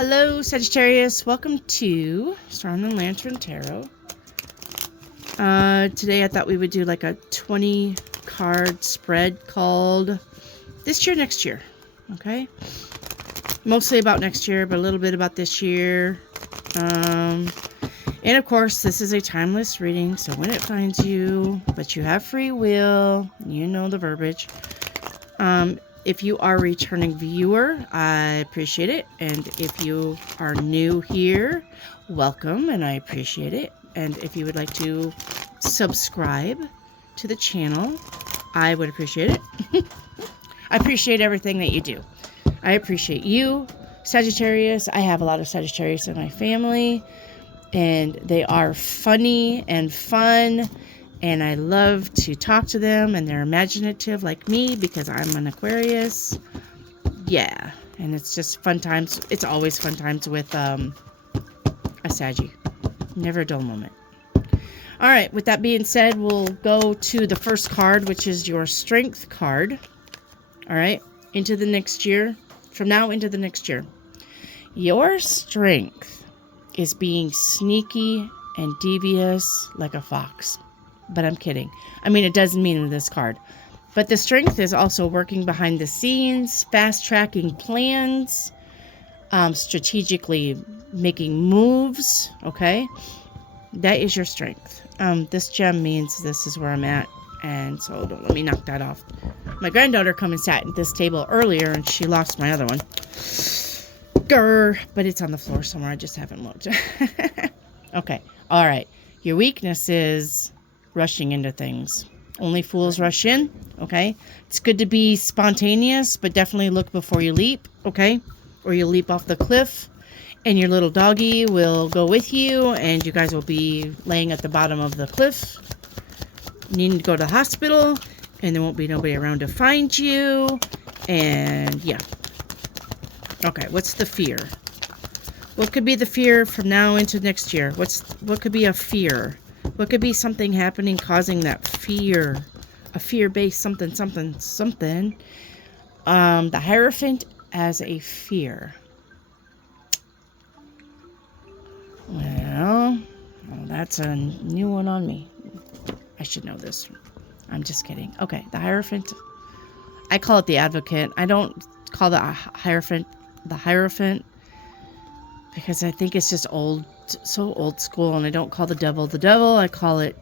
Hello, Sagittarius. Welcome to Storm and Lantern Tarot. Today I thought we would do like a 20 card spread called This Year, Next Year. Okay? Mostly about next year, but a little bit about this year. And of course, this is a timeless reading, so when it finds you, but you have free will, you know the verbiage. If you are a returning viewer, I appreciate it. And if you are new here, welcome, and I appreciate it. And if you would like to subscribe to the channel, I would appreciate it. I appreciate everything that you do. I appreciate you, Sagittarius. I have a lot of Sagittarius in my family, and they are funny and fun. And I love to talk to them, and they're imaginative like me because I'm an Aquarius. Yeah, and it's just fun times. It's always fun times with a Saggy. Never a dull moment. All right, with that being said, we'll go to the first card, which is your Strength card. All right, into the next year. From now into the next year. Your strength is being sneaky and devious like a fox. But I'm kidding. I mean, it doesn't mean in this card. But the strength is also working behind the scenes, fast-tracking plans, strategically making moves, okay? That is your strength. This gem means this is where I'm at, and so don't let me knock that off. My granddaughter come and sat at this table earlier, and she lost my other one. Grr, but it's on the floor somewhere. I just haven't looked. Okay, all right. Your weakness is rushing into things. Only fools rush in, okay? It's good to be spontaneous, but definitely look before you leap, okay? Or you'll leap off the cliff, and your little doggy will go with you, and you guys will be laying at the bottom of the cliff, needing to go to the hospital, and there won't be nobody around to find you, and yeah. Okay, what's the fear? What could be the fear from now into next year? What could be a fear? What could be something happening causing that fear? A fear-based something. The Hierophant as a fear. Well, that's a new one on me. I should know this. I'm just kidding. Okay, the Hierophant. I call it the Advocate. I don't call the Hierophant the Hierophant because I think it's just so old school, and I don't call the devil. I call it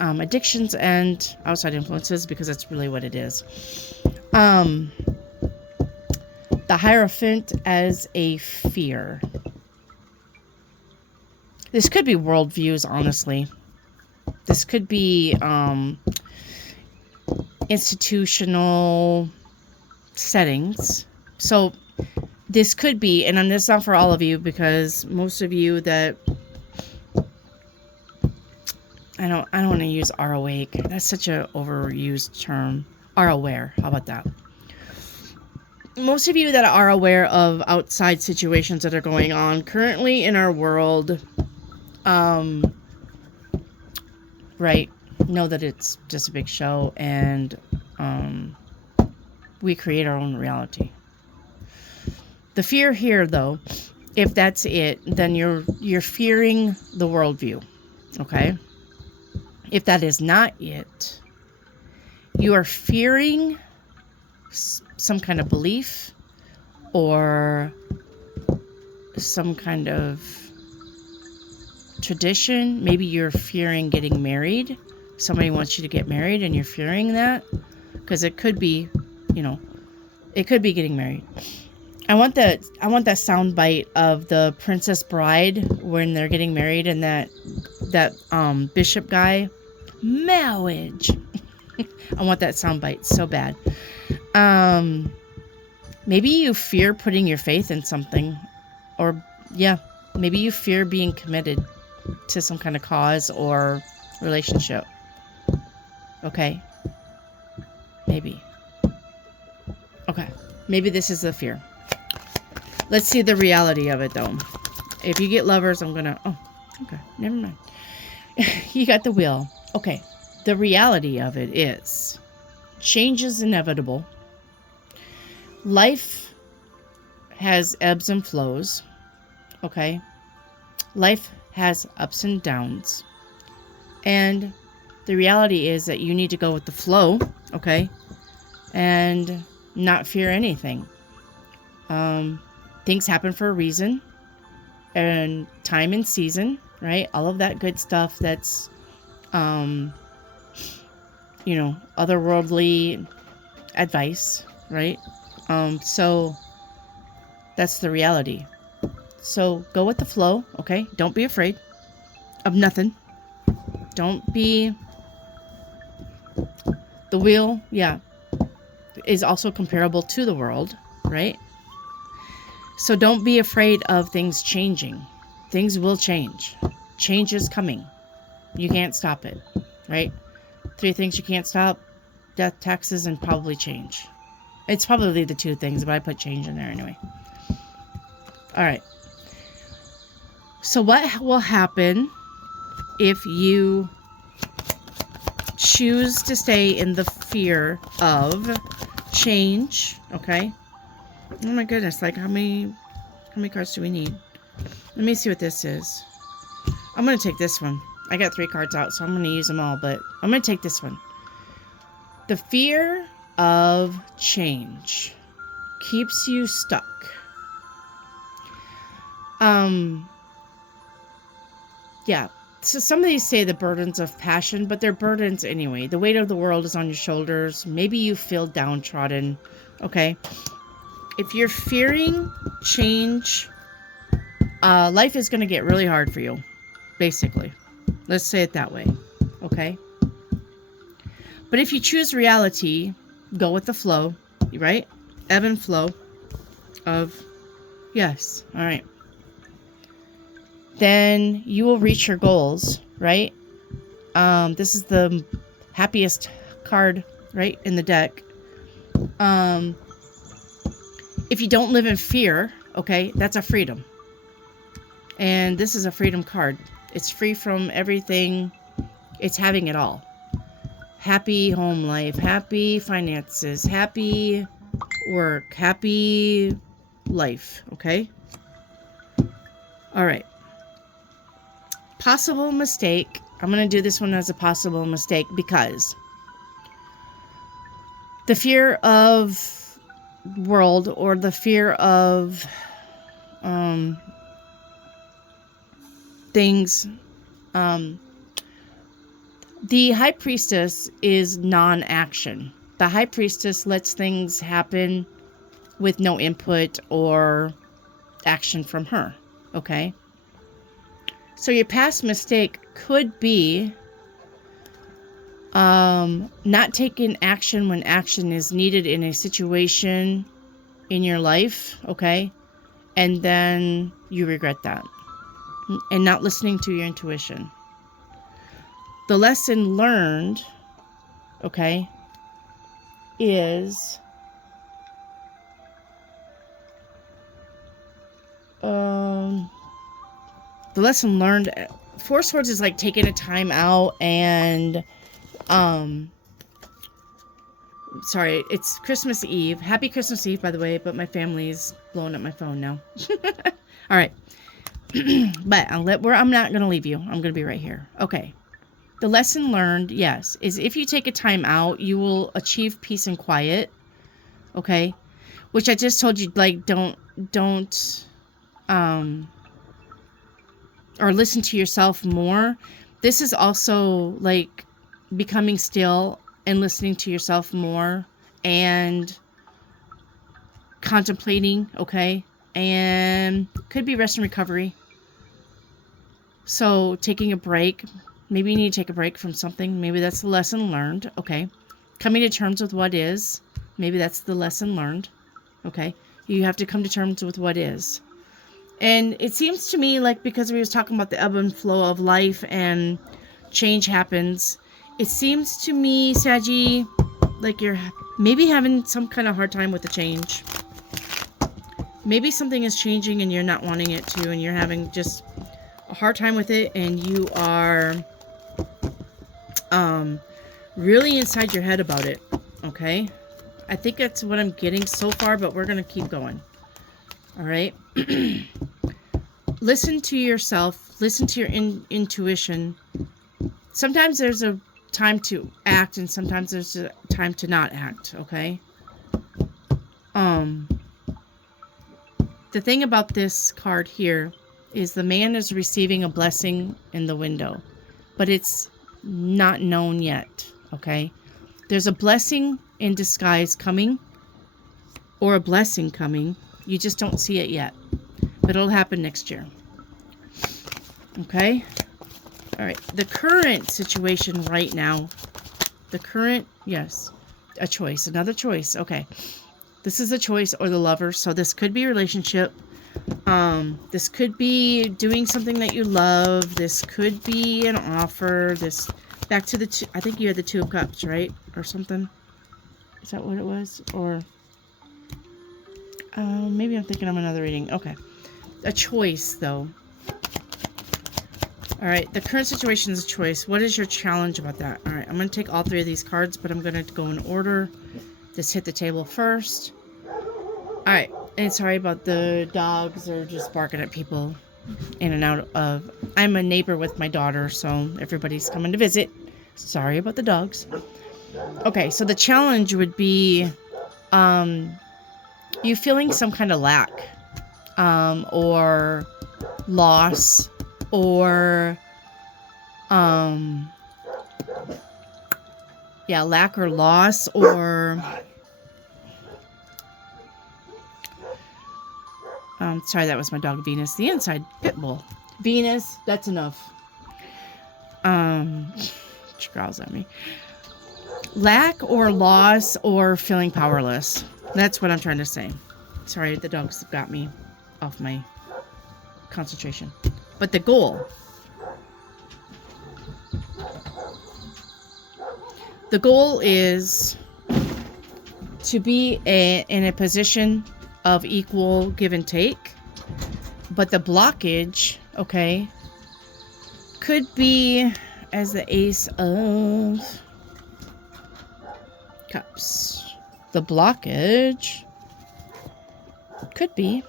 addictions and outside influences because that's really what it is. The Hierophant as a fear. This could be worldviews, honestly. This could be institutional settings. So this could be, and this is not for all of you because most of you that I don't want to use are awake. That's such an overused term. Are aware. How about that? Most of you that are aware of outside situations that are going on currently in our world, right, know that it's just a big show, and we create our own reality. The fear here, though, if that's it, then you're fearing the worldview, okay? If that is not it, you are fearing some kind of belief or some kind of tradition. Maybe you're fearing getting married. Somebody wants you to get married and you're fearing that because it could be, it could be getting married. I want that sound bite of the Princess Bride when they're getting married and that bishop guy, marriage. I want that sound bite so bad. Maybe you fear putting your faith in something, or maybe you fear being committed to some kind of cause or relationship. Okay. Maybe. Okay. Maybe this is the fear. Let's see the reality of it, though. If you get lovers, I'm gonna... Oh, okay. Never mind. You got the wheel. Okay. The reality of it is change is inevitable. Life has ebbs and flows. okay? Life has ups and downs. And the reality is that you need to go with the flow, okay? And not fear anything. Things happen for a reason. And time and season, right? All of that good stuff that's, you know, otherworldly advice, right? So that's the reality. So go with the flow, okay? Don't be afraid of nothing. Don't be... The wheel, yeah, is also comparable to the world, right? So don't be afraid of things changing. Things will change. Change is coming. You can't stop it, right? 3 things you can't stop: death, taxes, and probably change. It's probably the 2 things, but I put change in there anyway. All right. So what will happen if you choose to stay in the fear of change? Okay. Oh my goodness, like how many cards do we need? Let me see what this is. I'm going to take this one. I got 3 cards out, so I'm going to use them all, but I'm going to take this one. The fear of change keeps you stuck. Yeah. So some of these say the burdens of passion, but they're burdens anyway. The weight of the world is on your shoulders. Maybe you feel downtrodden. Okay. If you're fearing change, life is going to get really hard for you, basically. Let's say it that way. Okay. But if you choose reality, go with the flow, right? Ebb and flow of, yes. All right. Then you will reach your goals, right? This is the happiest card, right, in the deck. If you don't live in fear, okay, that's a freedom. And this is a freedom card. It's free from everything. It's having it all. Happy home life, happy finances, happy work, happy life, okay? All right. Possible mistake. I'm going to do this one as a possible mistake because the fear of world, or the fear of things, the High Priestess is non-action. The High Priestess lets things happen with no input or action from her, okay? So your past mistake could be not taking action when action is needed in a situation in your life, okay? And then you regret that. And not listening to your intuition. The lesson learned, okay, is the lesson learned, 4 Swords is like taking a time out and sorry, it's Christmas Eve. Happy Christmas Eve, by the way, but my family's blowing up my phone now. All right. But I'm not going to leave you. I'm going to be right here. Okay. The lesson learned, yes, is if you take a time out, you will achieve peace and quiet. Okay? Which I just told you, like, don't or listen to yourself more. This is also like becoming still and listening to yourself more and contemplating, okay? And could be rest and recovery. So taking a break, maybe you need to take a break from something. Maybe that's the lesson learned, okay? Coming to terms with what is, maybe that's the lesson learned, okay? You have to come to terms with what is. And it seems to me like, because we was talking about the ebb and flow of life and change happens, it seems to me, Saggy, like you're maybe having some kind of hard time with the change. Maybe something is changing and you're not wanting it to, and you're having just a hard time with it, and you are really inside your head about it, okay? I think that's what I'm getting so far, but we're going to keep going. All right? listen to yourself, listen to your intuition. Sometimes there's a time to act and sometimes there's a time to not act, okay? The thing about this card here is the man is receiving a blessing in the window, but it's not known yet, okay? There's a blessing in disguise coming, or a blessing coming. You just don't see it yet, but it'll happen next year, okay? All right, the current situation right now, yes, a choice, another choice, okay. This is a choice or the lover, so this could be a relationship. This could be doing something that you love. This could be an offer. This, back to the two, I think you had the Two of Cups, right? Or something. Is that what it was? Or maybe I'm thinking of another reading. Okay. A choice, though. All right. The current situation is a choice. What is your challenge about that? All right. I'm going to take all three of these cards, but I'm going to go in order. Just hit the table first. All right. And sorry about the dogs. They're just barking at people in and out of... I'm a neighbor with my daughter, so everybody's coming to visit. Sorry about the dogs. Okay, so the challenge would be you feeling some kind of lack or loss or lack or loss or sorry, that was my dog Venus, the inside pit bull. Venus, that's enough. She growls at me. Lack or loss or feeling powerless. That's what I'm trying to say. Sorry, the dogs got me off my concentration. But the goal. The goal is to be in a position of equal give and take. But the blockage, okay, could be as the Ace of Cups. The blockage could be...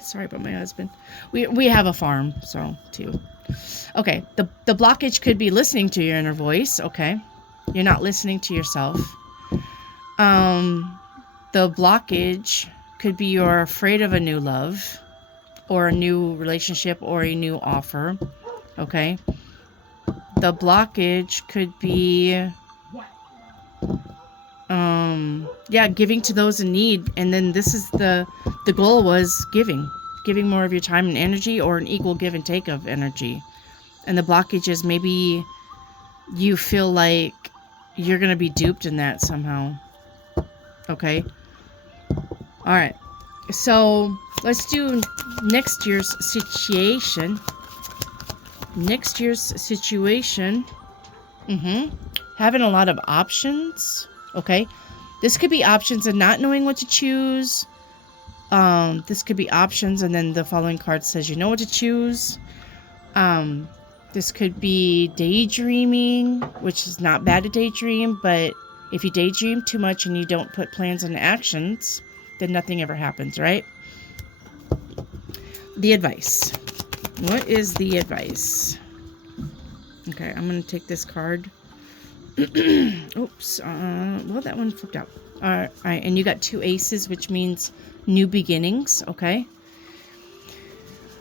Sorry about my husband. We have a farm, so too. Okay, the blockage could be listening to your inner voice, okay? You're not listening to yourself. The blockage could be you're afraid of a new love or a new relationship or a new offer, okay? The blockage could be giving to those in need, and then this is the goal was giving more of your time and energy, or an equal give and take of energy. And the blockage is maybe you feel like you're gonna be duped in that somehow. Okay, all right, so let's do next year's situation. Having a lot of options. Okay, this could be options and not knowing what to choose. This could be options and then the following card says you know what to choose. This could be daydreaming, which is not bad to daydream, but if you daydream too much and you don't put plans into actions, then nothing ever happens, right? The advice. What is the advice? Okay, I'm going to take this card. Oops. Well, that one flipped out. All right, and you got two aces, which means new beginnings, okay?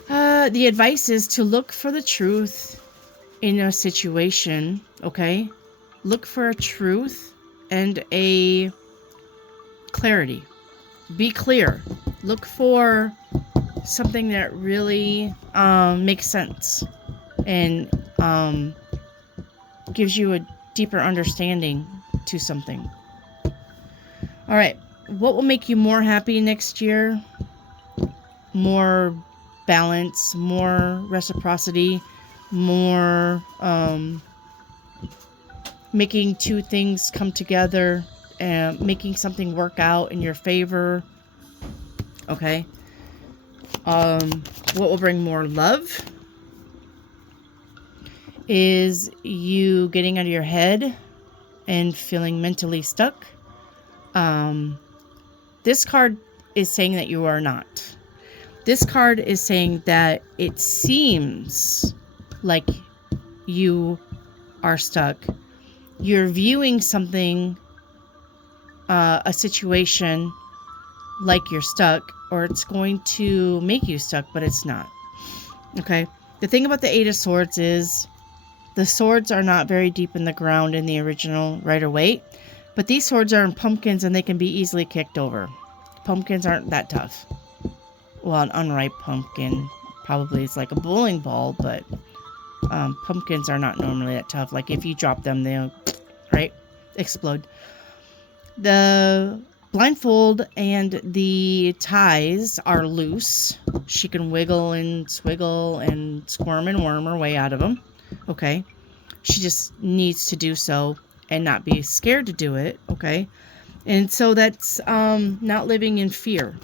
The advice is to look for the truth in a situation, okay? Look for a truth and a clarity. Be clear. Look for something that really makes sense and gives you a deeper understanding to something. All right, what will make you more happy next year? More balance, more reciprocity, more making two things come together and making something work out in your favor. Okay. What will bring more love is you getting out of your head and feeling mentally stuck. This card is saying that you are not. This card is saying that it seems like you are stuck. You're viewing something, a situation, like you're stuck, or it's going to make you stuck, but it's not. Okay? The thing about the Eight of Swords is the swords are not very deep in the ground in the original Rider-Waite, but these swords are in pumpkins and they can be easily kicked over. Pumpkins aren't that tough. Well, an unripe pumpkin probably is like a bowling ball, but pumpkins are not normally that tough. Like if you drop them, they'll, right, explode. The blindfold and the ties are loose. She can wiggle and swiggle and squirm and worm her way out of them. Okay. She just needs to do so and not be scared to do it. Okay. And so that's not living in fear.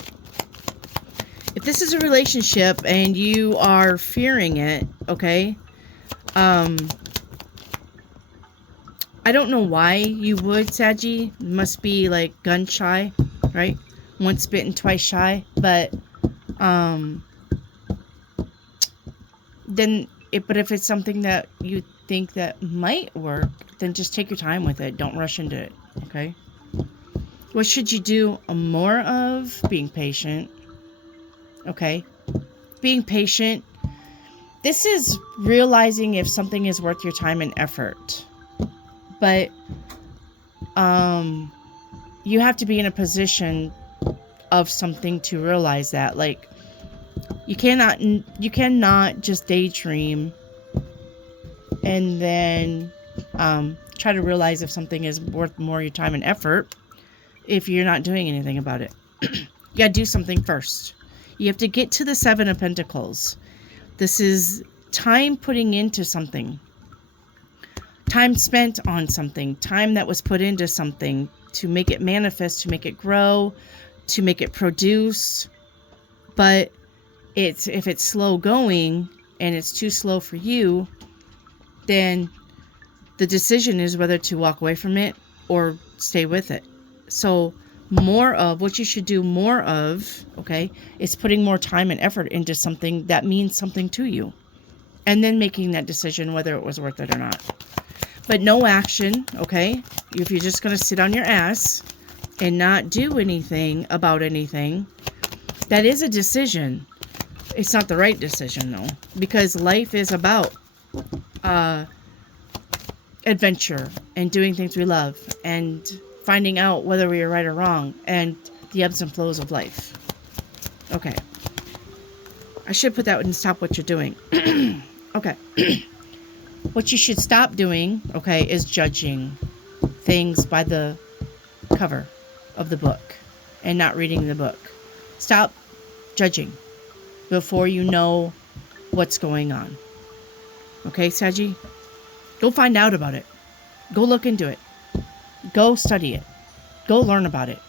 If this is a relationship and you are fearing it, okay, I don't know why you would, Saggy. Must be like gun shy, right? Once bitten, twice shy. But but if it's something that you think that might work, then just take your time with it. Don't rush into it, okay? What should you do more of? Being patient. Okay? Being patient. This is realizing if something is worth your time and effort. But you have to be in a position of something to realize that. Like, you cannot just daydream and then try to realize if something is worth more your time and effort if you're not doing anything about it. You gotta do something first. You have to get to the Seven of Pentacles. This is time putting into something. Time spent on something. Time that was put into something to make it manifest, to make it grow, to make it produce. But if it's slow going and it's too slow for you, then the decision is whether to walk away from it or stay with it. So more of what you should do more of, okay, is putting more time and effort into something that means something to you. And then making that decision whether it was worth it or not. But no action, okay? If you're just going to sit on your ass and not do anything about anything, that is a decision. It's not the right decision, though. Because life is about adventure and doing things we love and finding out whether we are right or wrong and the ebbs and flows of life. Okay. I should put that and stop what you're doing. Okay. What you should stop doing, okay, is judging things by the cover of the book and not reading the book. Stop judging before you know what's going on. Okay, Saggy? Go find out about it. Go look into it. Go study it. Go learn about it.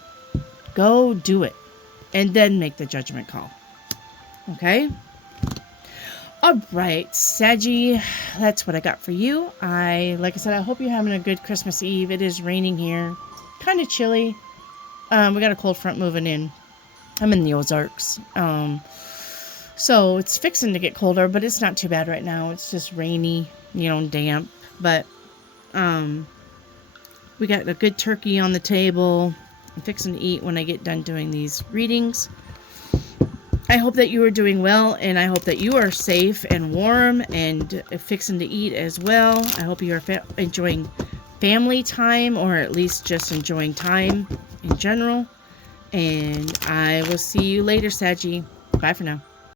Go do it. And then make the judgment call. Okay? Alright, Saggy, that's what I got for you. Like I said, I hope you're having a good Christmas Eve. It is raining here. Kind of chilly. We got a cold front moving in. I'm in the Ozarks. So it's fixing to get colder, but it's not too bad right now. It's just rainy, damp. But we got a good turkey on the table. I'm fixing to eat when I get done doing these readings. I hope that you are doing well, and I hope that you are safe and warm and fixing to eat as well. I hope you are enjoying family time, or at least just enjoying time in general. And I will see you later, Saggy. Bye for now.